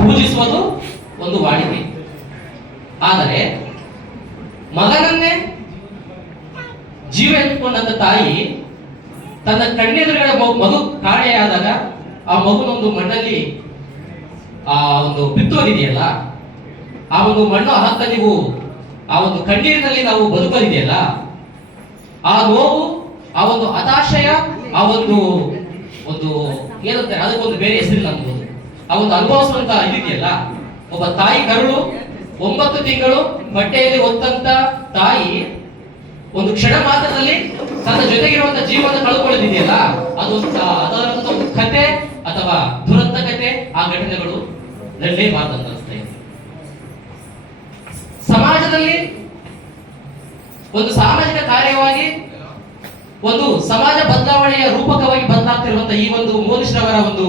ಪೂಜಿಸುವುದು ಒಂದು ವಾಡಿಕೆ. ಆದರೆ ಮಗನನ್ನೇ ಜೀವ ಎತ್ಕೊಂಡಂತ ತಾಯಿ ತನ್ನ ಕಣ್ಣೆದುರುಗಡೆ ಮಗು ಕಾಣೆಯಾದಾಗ ಆ ಮಗುನೊಂದು ಮಣ್ಣಲ್ಲಿ ಆ ಒಂದು ಬಿತ್ತೋದಿದೆಯಲ್ಲ, ಆ ಒಂದು ಮಣ್ಣು ಹಾಕ ನೀವು ಆ ಒಂದು ಕಣ್ಣೀರಿನಲ್ಲಿ ನಾವು ಬದುಕೋದಿದೆಯಲ್ಲ, ಆ ನೋವು, ಆ ಒಂದು ಹತಾಶಯ, ಆ ಒಂದು ಒಂದು ಏನಂತಾರೆ ಅದಕ್ಕೊಂದು ಬೇರೆ ಹೆಸರಿಲ್ಲ ಅನ್ಬೋದು. ಆ ಒಂದು ಅನುಭವಿಸುವಂತ ಇದೆಯಲ್ಲ, ಒಬ್ಬ ತಾಯಿ ಕರುಳು 9 ತಿಂಗಳು ಹೊಟ್ಟೆಯಲ್ಲಿ ಹೊತ್ತಂತ ತಾಯಿ ಒಂದು ಕ್ಷಣ ಮಾತ್ರದಲ್ಲಿ ತನ್ನ ಜೊತೆಗಿರುವಂತ ಜೀವನ ಕಳ್ಕೊಳ್ಳೋದಿದೆಯಲ್ಲ, ಅದು ಅದರಂತ ಒಂದು ಕತೆ ಅಥವಾ ದುರಂತ ಕತೆ. ಆ ಘಟನೆಗಳು ನಡೆಯಬಾರದು ಅಂತ ಅನಿಸ್ತಾ ಇದೆ. ಸಮಾಜದಲ್ಲಿ ಒಂದು ಸಾಮಾಜಿಕ ಕಾರ್ಯವಾಗಿ ಒಂದು ಸಮಾಜ ಬದಲಾವಣೆಯ ರೂಪಕವಾಗಿ ಬದಲಾಗ್ತಿರುವಂತ ಈ ಒಂದು ಮೋನಿಶ್ರವರ ಒಂದು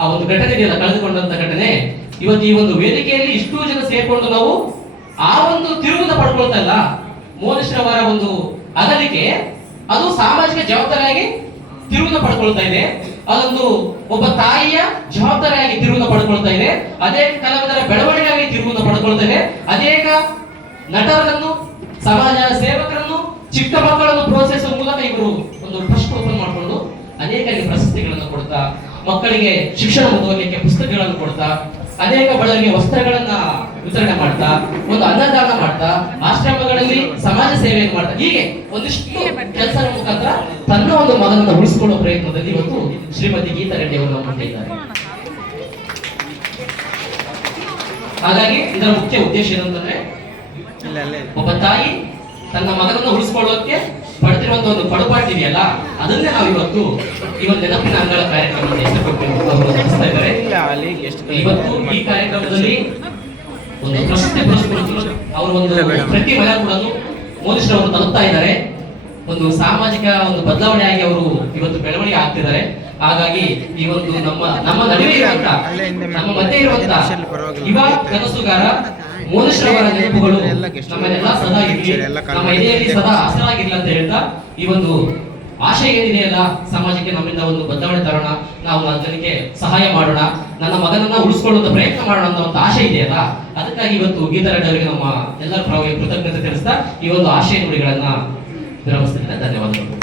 ಆ ಒಂದು ಘಟನೆ ಇದೆಯಲ್ಲ, ಕಳೆದುಕೊಂಡಂತ ಘಟನೆ, ಇವತ್ತು ಈ ಒಂದು ವೇದಿಕೆಯಲ್ಲಿ ಇಷ್ಟು ಜನ ಸೇರ್ಕೊಂಡು ನಾವು ಆ ಒಂದು ತಿರುವುನ ಪಡ್ಕೊಳ್ತಾ ಇಲ್ಲ. ಮೋನಿಶ್ರವರ ಒಂದು ಅಗಲಿಕೆ ಅದು ಸಾಮಾಜಿಕ ಜವಾಬ್ದಾರಿಯಾಗಿ ತಿರುವುನ ಪಡ್ಕೊಳ್ತಾ ಇದೆ. ಅದೊಂದು ಒಬ್ಬ ತಾಯಿಯ ಜವಾಬ್ದಾರಿಯಾಗಿ ತಿರುವುನ ಪಡ್ಕೊಳ್ತಾ ಇದೆ. ಅನೇಕ ಕಲಾವಿದರ ಬೆಳವಣಿಗೆಯಾಗಿ ತಿರುವುನ ಪಡ್ಕೊಳ್ತಾ ಇದೆ. ಅನೇಕ ನಟರನ್ನು, ಸಮಾಜ ಸೇವಕರನ್ನು, ಚಿಕ್ಕ ಮಕ್ಕಳನ್ನು ಪ್ರೋತ್ಸಾಹಿಸುವ ಮೂಲಕ ಇವರು ಒಂದು ಟ್ರಸ್ಟ್ ಓಪನ್ ಮಾಡಿಕೊಂಡು ಅನೇಕ ಪ್ರಶಸ್ತಿಗಳನ್ನು ಕೊಡ್ತಾ, ಮಕ್ಕಳಿಗೆ ಶಿಕ್ಷಣ ಓದಲಿಕ್ಕೆ ಪುಸ್ತಕಗಳನ್ನು ಕೊಡ್ತಾ, ಅನೇಕ ಬಡವರಿಗೆ ವಸ್ತ್ರಗಳನ್ನ ವಿತರಣೆ ಮಾಡ್ತಾ, ಒಂದು ಅನ್ನದಾನ ಮಾಡ್ತಾ, ಆಶ್ರಮಗಳಲ್ಲಿ ಸಮಾಜ ಸೇವೆಯನ್ನು ಮಾಡ್ತಾ, ಹೀಗೆ ಒಂದಿಷ್ಟು ಕೆಲಸಗಳ ಮುಖಾಂತರ ತನ್ನ ಒಂದು ಮಗನನ್ನು ಉಳಿಸಿಕೊಳ್ಳುವ ಪ್ರಯತ್ನದಲ್ಲಿ ಇವತ್ತು ಶ್ರೀಮತಿ ಗೀತಾ ರೆಡ್ಡಿ ಅವರು ಮಾಡಿದ್ದಾರೆ. ಹಾಗಾಗಿ ಇದರ ಮುಖ್ಯ ಉದ್ದೇಶ ಏನಂತಂದ್ರೆ, ಒಬ್ಬ ತಾಯಿ ತನ್ನ ಮಗನನ್ನು ಉಳಿಸಿಕೊಳ್ಳೋಕೆ ಪಡೆದಿರುವಂತಹ ಒಂದು ಪಡುಪಾಟ ಇದೆಯಲ್ಲ, ಅದನ್ನೇ ನಾವು ಇವತ್ತು ನೆನಪಿನ ಅಂಗಳ ಕಾರ್ಯಕ್ರಮವನ್ನು ನಡೆಸ್ತಾ ಇದ್ದಾರೆ. ಇವತ್ತು ಈ ಕಾರ್ಯಕ್ರಮದಲ್ಲಿ ಒಂದು ಪ್ರಶಸ್ತಿ ಪುರಸ್ಕೃತರು ಅವರು ಒಂದು ಪ್ರತಿ ಮನೆ ಕೂಡ ಮೋದಿಶ್ರೀ ಅವರು ತಲುಪ್ತಾ ಇದ್ದಾರೆ. ಒಂದು ಸಾಮಾಜಿಕ ಒಂದು ಬದಲಾವಣೆಯಾಗಿ ಅವರು ಇವತ್ತು ಬೆಳವಣಿಗೆ ಆಗ್ತಿದ್ದಾರೆ. ಹಾಗಾಗಿ ಈ ಒಂದು ನಮ್ಮ ನಡುವೆ ಇರುವಂತ, ನಮ್ಮ ಮಧ್ಯೆ ಇರುವಂತ ಯುವ ಕನಸುಗಾರ ಮೋನಿಶ್ರವರ ನೆನಪುಗಳು ನಮ್ಮನ್ನೆಲ್ಲ ಸದಾ ಇರಲಿ, ನಮ್ಮ ಎದೆಯಲ್ಲಿ ಸದಾ ಹಸಿರಾಗಿರ್ಲಿ ಅಂತ ಹೇಳ್ತಾ, ಈ ಒಂದು ಆಶಯ ಏನಿದೆಯಲ್ಲ, ಸಮಾಜಕ್ಕೆ ನಮ್ಮಿಂದ ಒಂದು ಬದಲಾವಣೆ ತರೋಣ, ನಾವು ಜನಕ್ಕೆ ಸಹಾಯ ಮಾಡೋಣ, ನನ್ನ ಮಗನನ್ನ ಉಳಿಸ್ಕೊಳ್ಳುವಂತ ಪ್ರಯತ್ನ ಮಾಡೋಣ ಅಂತ ಒಂದು ಆಶೆ ಇದೆಯಲ್ಲ, ಅದಕ್ಕಾಗಿ ಇವತ್ತು ಗೀತಾ ರೆಡ್ಡಿ ಅವರಿಗೆ ನಮ್ಮ ಎಲ್ಲರ ಪರವಾಗಿ ಕೃತಜ್ಞತೆ ತಿಳಿಸ್ತಾ ಈ ಒಂದು ಆಶಯ ನುಡಿಗಳನ್ನ ವಿರಮಿಸ್ತಿದ್ದೇನೆ. ಧನ್ಯವಾದಗಳು.